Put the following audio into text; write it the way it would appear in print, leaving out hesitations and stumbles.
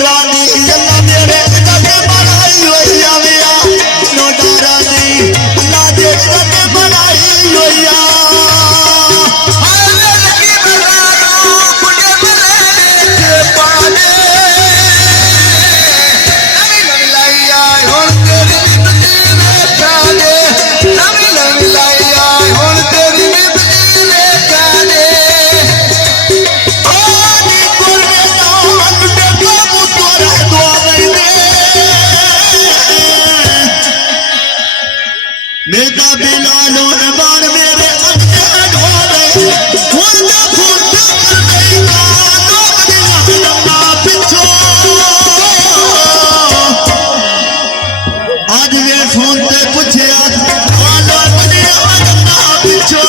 डारा दी अल्लाह मेरे कदे बनाई होई आविया नो डारा दी अल्लाह दे कदे बनाई होई आ हाय लड़की बजारो कुड़े बले के पाले नवी नवी लाई आए हुण तेरी बिजली चाले नवी नवी लाई आए हुण तेरी बिजली चाले मेरा बिलालो बार मेरे अक्के ढोले हुंदा फुंदा नहीं कानो बनिया पिछो आज वे फोन ते पूछया आलो बनिया पिछो